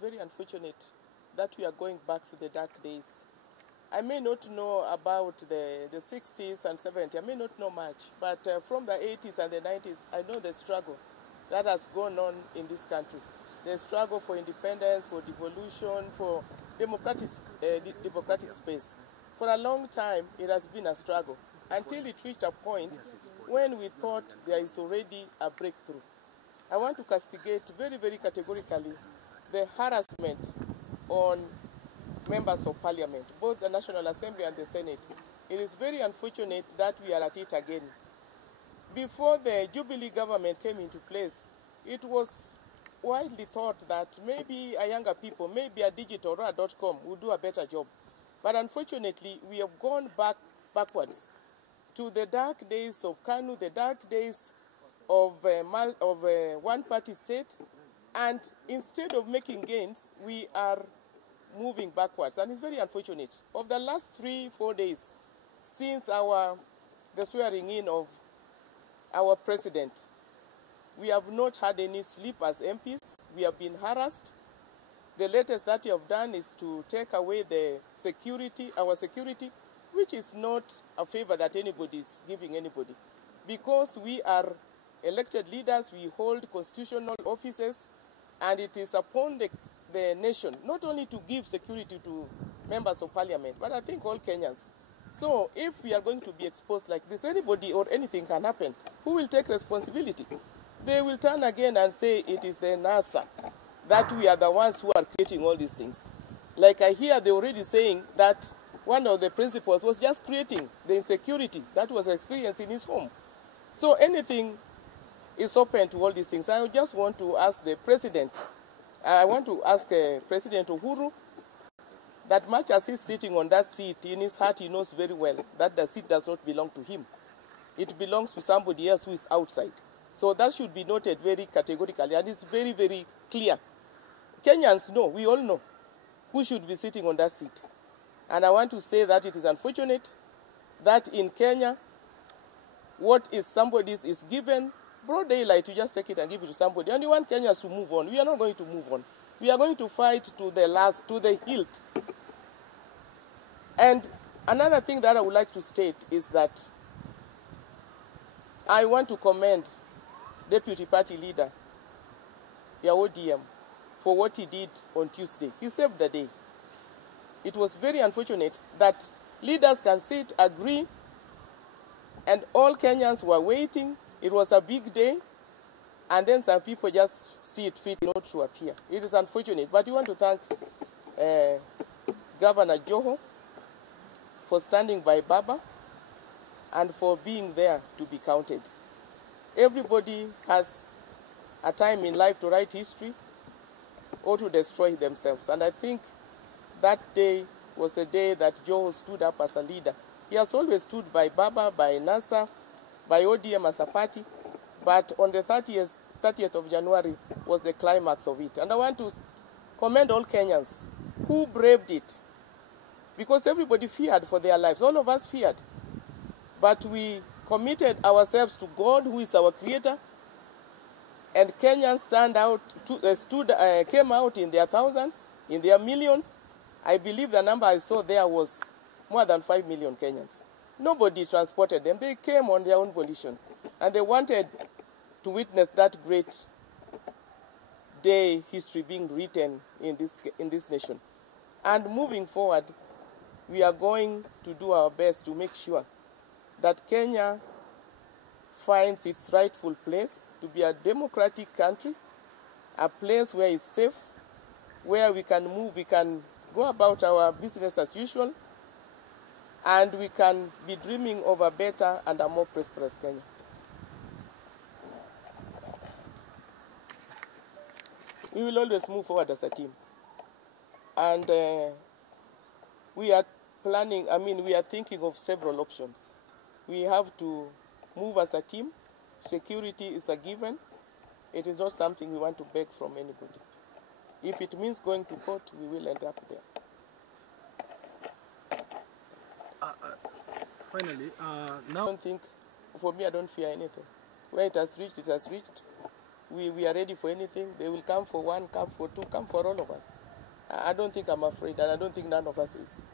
very unfortunate that we are going back to the dark days. I may not know about the 60s and 70s, I may not know much, but from the 80s and the 90s, I know the struggle that has gone on in this country. The struggle for independence, for devolution, for democratic space. For a long time, it has been a struggle until it reached a point when we thought there is already a breakthrough. I want to castigate very, very categorically the harassment on members of parliament, both the National Assembly and the Senate. It is very unfortunate that we are at it again. Before the Jubilee government came into place, it was widely thought that maybe a younger people, maybe a digital or a .com would do a better job. But unfortunately, we have gone backwards to the dark days of KANU, the dark days of one-party state, and instead of making gains, we are moving backwards, and it's very unfortunate. Of the last 3-4 days since the swearing in of our president, we have not had any sleep as MPs. We have been harassed. The latest that you have done is to take away our security, which is not a favor that anybody is giving anybody. Because we are elected leaders, we hold constitutional offices, and it is upon the nation not only to give security to members of parliament, but I think all Kenyans. So if we are going to be exposed like this, anybody or anything can happen. Who will take responsibility? They will turn again and say it is the NASA, that we are the ones who are creating all these things. Like I hear they already saying that one of the principals was just creating the insecurity that was experienced in his home. So anything is open to all these things. I just want to ask the president, President Uhuru, that much as he's sitting on that seat, in his heart he knows very well that the seat does not belong to him. It belongs to somebody else who is outside. So that should be noted very categorically, and it's very, very clear. Kenyans know, we all know, who should be sitting on that seat. And I want to say that it is unfortunate that in Kenya, what is somebody's is given broad daylight, to just take it and give it to somebody. And you want Kenyans to move on. We are not going to move on. We are going to fight to the last, to the hilt. And another thing that I would like to state is that I want to commend Deputy Party Leader, the ODM, for what he did on Tuesday. He saved the day. It was very unfortunate that leaders can sit, agree, and all Kenyans were waiting. It was a big day, and then some people just see it fit not to appear. It is unfortunate, but we want to thank Governor Joho for standing by Baba and for being there to be counted. Everybody has a time in life to write history or to destroy themselves, and I think that day was the day that Joho stood up as a leader. He has always stood by Baba, by NASA, by ODM as a party, but on the 30th of January was the climax of it. And I want to commend all Kenyans who braved it, because everybody feared for their lives. All of us feared. But we committed ourselves to God, who is our creator, and Kenyans came out in their thousands, in their millions. I believe the number I saw there was more than 5 million Kenyans. Nobody transported them. They came on their own volition. And they wanted to witness that great day history being written in this nation. And moving forward, we are going to do our best to make sure that Kenya finds its rightful place to be a democratic country, a place where it's safe, where we can move, we can go about our business as usual, and we can be dreaming of a better and a more prosperous Kenya. We will always move forward as a team. And we are thinking of several options. We have to move as a team. Security is a given. It is not something we want to beg from anybody. If it means going to court, we will end up there. Finally, now... I don't think, for me, I don't fear anything. Where it has reached, it has reached. we are ready for anything. They will come for one, come for two, come for all of us. I don't think I'm afraid, and I don't think none of us is.